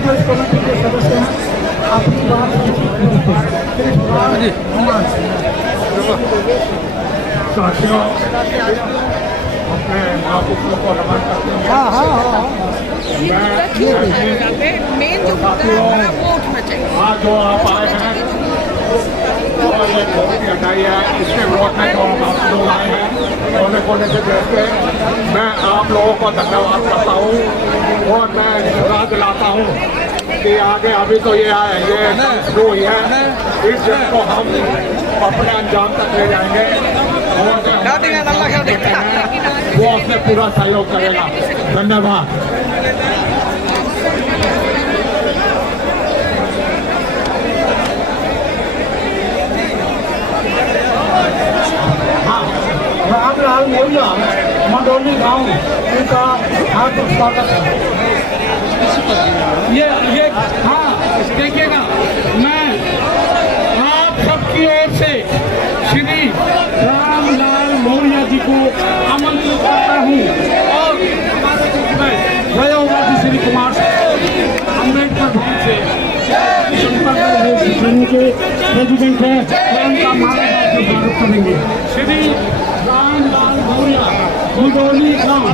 जो इस कमेटी के सदस्य हैं अपनी बात साथियों अपने महापुरुषों को नमन करते हैं। आज जो आप आए हैं और ये वोट हटाई है, इसके वोट में जो आप लोग आए हैं कोने कोने से देख के मैं आप लोगों को धन्यवाद करता हूँ और मैं विश्वास दिलाता हूँ कि आगे अभी तो ये शुरू हुई है, इस जंग को हम अपने अंजाम तक ले जाएंगे और वो उसमें पूरा सहयोग करेगा। धन्यवाद। रामलाल मौर्य मंडोली गांव इनका हार्दिक स्वागत है। ये हाँ देखिएगा, मैं आप सबकी ओर से श्री रामलाल मौर्य जी को आमंत्रित करता हूँ और वयोवृद्ध श्री कुमार अम्बेडकर भवन से के प्रेसिडेंट है, उनका मार्गदर्शन स्वागत करेंगे। श्री रामलाल मौर्य मंडोली गांव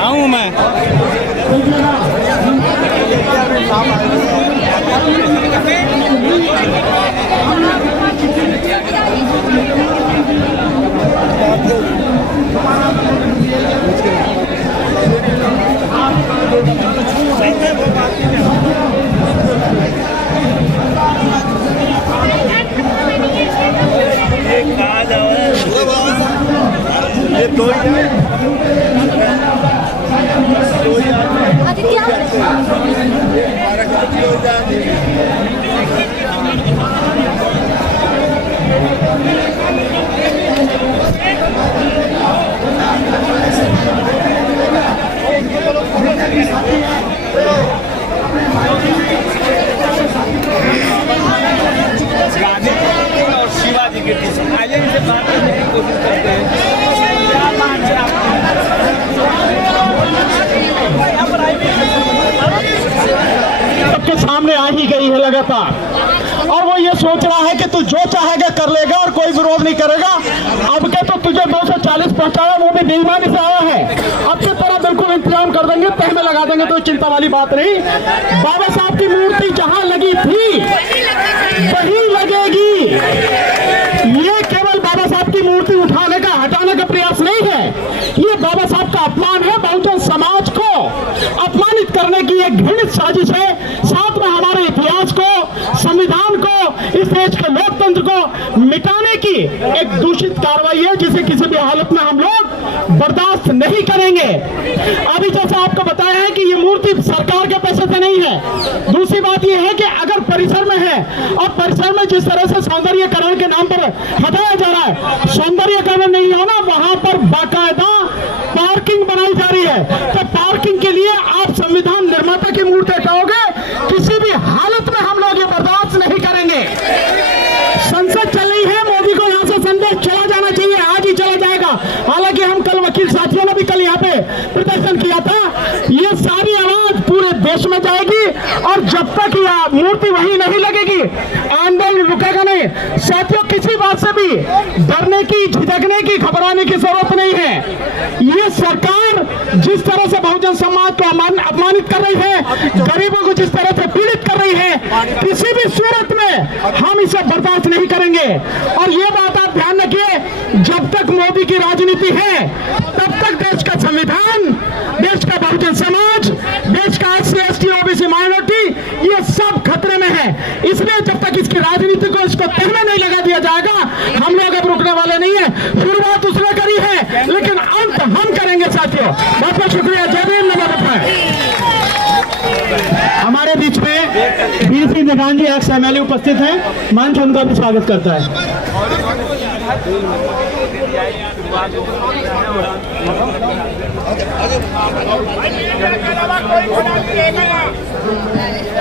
आऊँ मैं और शिवाजी के पीछे आइए इनसे बात करने की कोशिश करते हैं। सबके सामने आ ही गई है लगातार, और वो ये सोच रहा है कि तू जो चाहेगा कर लेगा और कोई विरोध नहीं करेगा। अब के तो तुझे 240 पहुंचाया, वो भी बेईमानी से आया है। अब की तरह बिल्कुल इंतजाम कर देंगे, तह में लगा देंगे, तो चिंता वाली बात नहीं। बाबा साहब की मूर्ति जहां लगी थी वही लगेगी। ये केवल बाबा साहब की मूर्ति उठाने का हटाने का प्रयास नहीं है, ये बाबा साहब का अपमान है। बहुजन समाज को अपमानित करने की एक घृणित साजिश है। साथ में हमारे इतिहास को, संविधान को, इस देश के लोकतंत्र को मिटाने की एक दूषित कार्रवाई है, जिसे किसी भी हालत में हम लोग बर्दाश्त नहीं करेंगे। अभी जैसे आपको बताया है कि ये मूर्ति सरकार के पैसे से नहीं है। दूसरी बात यह है कि अगर परिसर में है और परिसर में जिस तरह से सौंदर्यकरण के नाम पर हटाया जा रहा है, सौंदर्यकरण नहीं होना, वहां पर बाकायदा पार्किंग बनाई जा रही है। तो पार्किंग के लिए आप संविधान निर्माता की मूर्ति हटाओगे, किसी भी हालत में हम लोग ये बर्दाश्त नहीं करेंगे। संसद चल रही है, मोदी को यहाँ से संदेश चला जाना चाहिए, आज ही चला जाएगा। हालांकि हम कल वकील साथियों ने भी कल यहाँ पे प्रदर्शन किया था। ये सारी आवाज पूरे देश में जाएगी और जब तक यह मूर्ति वही नहीं लगेगी, आंदोलन रुकेगा नहीं। साथियों, किसी बात से भी डरने की, झिझकने की, घबराने की जरूरत नहीं है। ये सरकार जिस तरह से बहुजन समाज को अपमानित कर रही है, गरीबों को जिस तरह से पीड़ित कर रही है, किसी भी सूरत में हम इसे बर्दाश्त नहीं करेंगे। और ये बात आप ध्यान रखिए, जब तक मोदी की राजनीति है तब तक देश का संविधान, देश का बहुजन समाज, देश का SC ST OBC माइनॉरिटी, ये सब खतरे में है। इसलिए जब तक इसकी राजनीति को, इसको तह में नहीं लगा दिया जाएगा, हम लोग अब रुकने वाले नहीं है। शुरुआत उसने करी है, लेकिन अंत हम करेंगे साथियों। बहुत बहुत शुक्रिया। जय भीम, नमो बुद्धाय। हमारे बीच में वीर सिंह निगान जी एक्स MLA उपस्थित हैं, मंच उनका भी स्वागत करता है। विवाद हो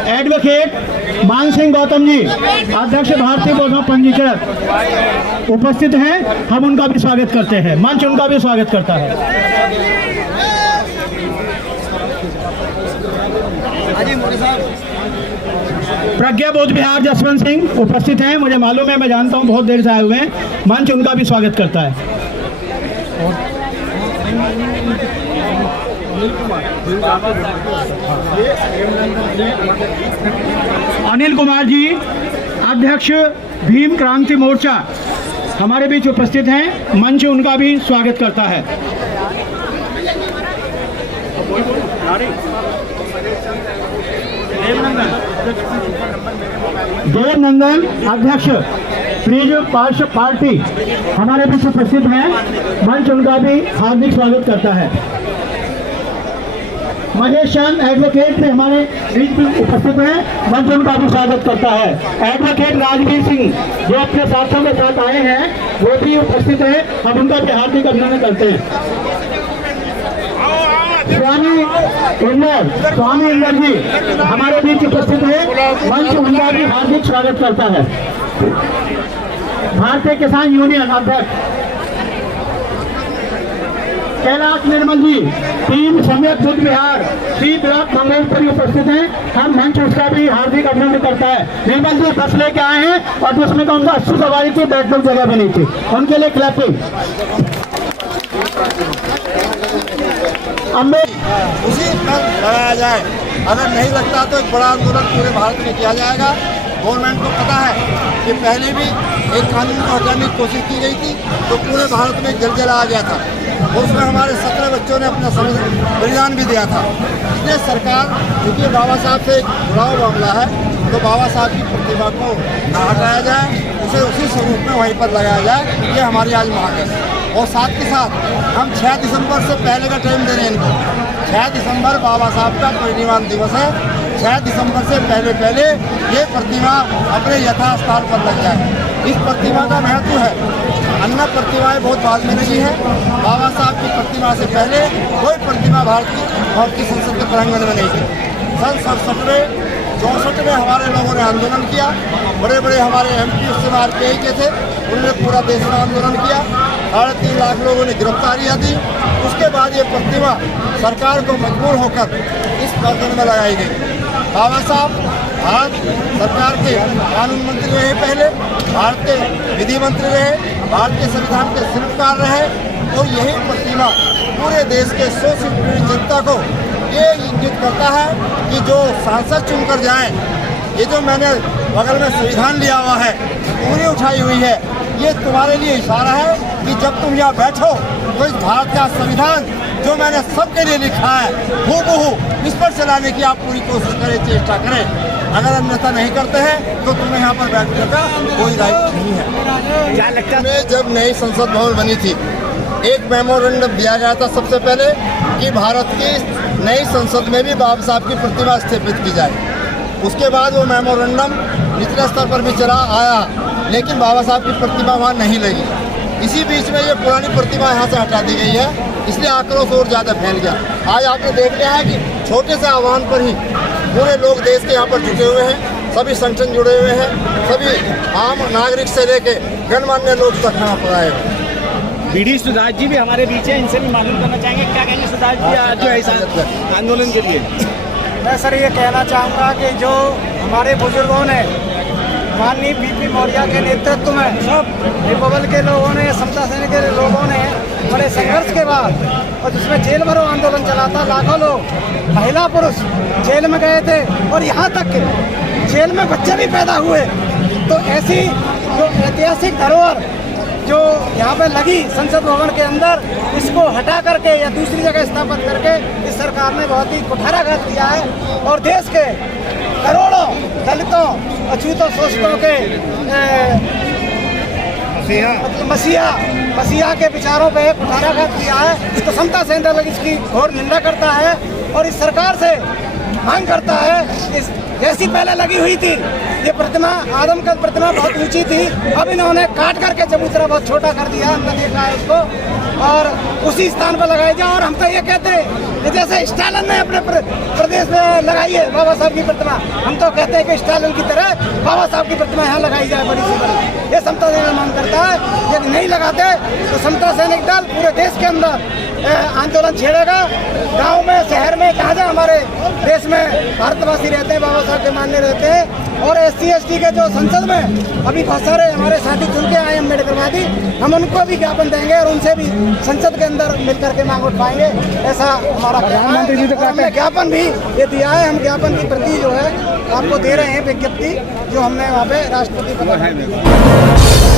एडवोकेट मान सिंह गौतम जी, अध्यक्ष भारतीय पौधा पंजीकृत उपस्थित हैं, हम उनका भी स्वागत करते हैं। मंच उनका भी स्वागत करता है। प्रज्ञा बौद्ध विहार जसवंत सिंह उपस्थित हैं, मुझे मालूम है, मैं जानता हूं, बहुत देर से आए हुए हैं। मंच उनका भी स्वागत करता है। अनिल कुमार जी, अध्यक्ष भीम क्रांति मोर्चा, हमारे बीच उपस्थित हैं, मंच उनका भी स्वागत करता है। देवनंदन, अध्यक्ष प्लीज पार्टी, हमारे बीच उपस्थित हैं, मंच उनका भी हार्दिक स्वागत करता है। महेश चंद एडवोकेट भी हमारे बीच में उपस्थित हैं, मंच उनका भी स्वागत करता है। एडवोकेट राजवीर सिंह जो अपने साथियों के साथ आए हैं, वो भी उपस्थित है, हम उनका भी हार्दिक अभिनंदन करते हैं। स्वामी इंदर जी हमारे बीच उपस्थित है, मंच उनका भी हार्दिक स्वागत करता है। भारतीय किसान यूनियन अध्यक्ष कैलाश निर्मल जी, टीम सम्यक बुद्ध विहार सी ब्लॉक मंगलपुरी उपस्थित हैं, हम मंच उसका भी हार्दिक अभिनंदन करता है। निर्मल जी बस लेके आए हैं और जिसमें का उनका 80 सवारी की बैठने की जगह बनी थी, उनके लिए क्लैपिंग। उसी पर लगाया जाए, अगर नहीं लगता तो एक बड़ा आंदोलन पूरे भारत में किया जाएगा। गवर्नमेंट को पता है कि पहले भी एक कानून को हटाने की कोशिश की गई थी, तो पूरे भारत में जलजला आ गया था और उसमें हमारे 17 बच्चों ने अपना बलिदान भी दिया था। इसलिए सरकार, क्योंकि बाबा साहब से एक जुड़ाव मामला है, तो बाबा साहब की प्रतिभा को न हटाया जाए, उसे उसी स्वरूप में वहीं पर लगाया जाए। ये हमारी आज मांग है। और साथ के साथ हम 6 दिसंबर से पहले का टाइम दे रहे हैं इनको। 6 दिसंबर बाबा साहब का परिनिर्वाण दिवस है। 6 दिसंबर से पहले ये प्रतिमा अपने यथास्थान पर लग जाए। इस प्रतिमा का महत्व है, अन्य प्रतिमाएं बहुत बाद में लगी है। बाबा साहब की प्रतिमा से पहले कोई प्रतिमा भारत की संसद के प्रांगण में नहीं थी। सन 67 में हमारे लोगों ने आंदोलन किया, बड़े बड़े हमारे MP उस समय RPI के थे, उन्होंने पूरा देश में आंदोलन किया, 3.5 लाख लोगों ने गिरफ्तारियां दी। उसके बाद ये प्रतिमा सरकार को मजबूर होकर इस प्रांगण में लगाई गई। बाबा साहब भारत सरकार के कानून मंत्री रहे, पहले भारत के विधि मंत्री रहे, भारत के संविधान के शिल्पकार रहे, और यही प्रतिमा पूरे देश के शोषित जनता को ये इंगित करता है कि जो सांसद चुनकर जाएं, ये जो मैंने बगल में संविधान लिया हुआ है, पूरी उठाई हुई है, ये तुम्हारे लिए इशारा है कि जब तुम यहाँ बैठो तो इस भारत का संविधान जो मैंने सबके लिए लिखा है हूबहू इस पर चलाने की आप पूरी कोशिश करें, चेष्टा करें। अगर अन्यथा नहीं करते हैं तो तुम्हें यहाँ पर बैठने का कोई राइट नहीं है। क्या लगता है, जब नई संसद भवन बनी थी, एक मेमोरेंडम दिया गया था सबसे पहले कि भारत की नई संसद में भी बाबा साहब की प्रतिमा स्थापित की जाए। उसके बाद वो मेमोरेंडम निचले स्तर पर भी चला आया, लेकिन बाबा साहब की प्रतिमा वहाँ नहीं लगी। इसी बीच में ये पुरानी प्रतिमा यहाँ से हटा दी गई है, इसलिए आक्रोश और ज़्यादा फैल गया। आज आपने देख लिया है कि छोटे से आह्वान पर ही पूरे लोग देश के यहाँ पर जुटे हुए हैं, सभी संगठन जुड़े हुए हैं, सभी आम नागरिक से लेके गणमान्य लोग तक यहाँ पर आए हैं। BD सुधार जी भी हमारे बीच है, इनसे भी मालूम करना चाहेंगे, क्या कहेंगे सुधार जी आज जो ऐसा आंदोलन के लिए? मैं सर ये कहना चाहूँगा कि जो हमारे बुजुर्गों ने माननीय BP मौर्य के नेतृत्व में रिपब्लिक के लोगों ने, समता सेना के लोगों ने बड़े संघर्ष के बाद, और जिसमें जेल भरो आंदोलन चला था, लाखों लोग महिला पुरुष जेल में गए थे और यहाँ तक के जेल में बच्चे भी पैदा हुए। तो ऐसी जो ऐतिहासिक धरोहर जो यहाँ पे लगी संसद भवन के अंदर, इसको हटा करके या दूसरी जगह स्थापित करके इस सरकार ने बहुत ही कुठाराघात किया है और देश के करोड़ों दलितों, अछूतों, शोषितों के मसीहा के विचारों पे कुठाराघात किया है। तो समता सेना दल इसकी घोर निंदा करता है और इस सरकार से मांग करता है, इस जैसी पहले लगी हुई थी ये प्रतिमा, आदमकद प्रतिमा बहुत ऊंची थी, अब इन्होंने काट करके चबूतरा बहुत छोटा कर दिया, हमने देखा है उसको। और उसी स्थान पर लगाई जाए। और हम तो ये कहते हैं कि जैसे स्टालिन ने अपने प्रदेश में लगाई है बाबा साहब की प्रतिमा, हम तो कहते हैं कि स्टालिन की तरह बाबा साहब की प्रतिमा यहाँ लगाई जाए बड़ी से बड़ी। ये समता सैनिक मांग करता है। यदि नहीं लगाते तो समता सैनिक दल पूरे देश के अंदर आंदोलन छेड़ेगा। गांव में, शहर में, जहाँ जहाँ हमारे देश में भारतवासी रहते हैं, बाबा साहब के मानने रहते हैं। और SC ST के जो संसद में अभी बहुत सारे हमारे साथी चुन के आए अम्बेडकरवादी, हम उनको भी ज्ञापन देंगे और उनसे भी संसद के अंदर मिलकर के मांग उठाएंगे। ऐसा हमारा प्रधानमंत्री जी तो हमने ज्ञापन भी ये दिया है। हम ज्ञापन की प्रति जो है आपको दे रहे हैं, विज्ञप्ति जो हमने वहाँ पे राष्ट्रपति को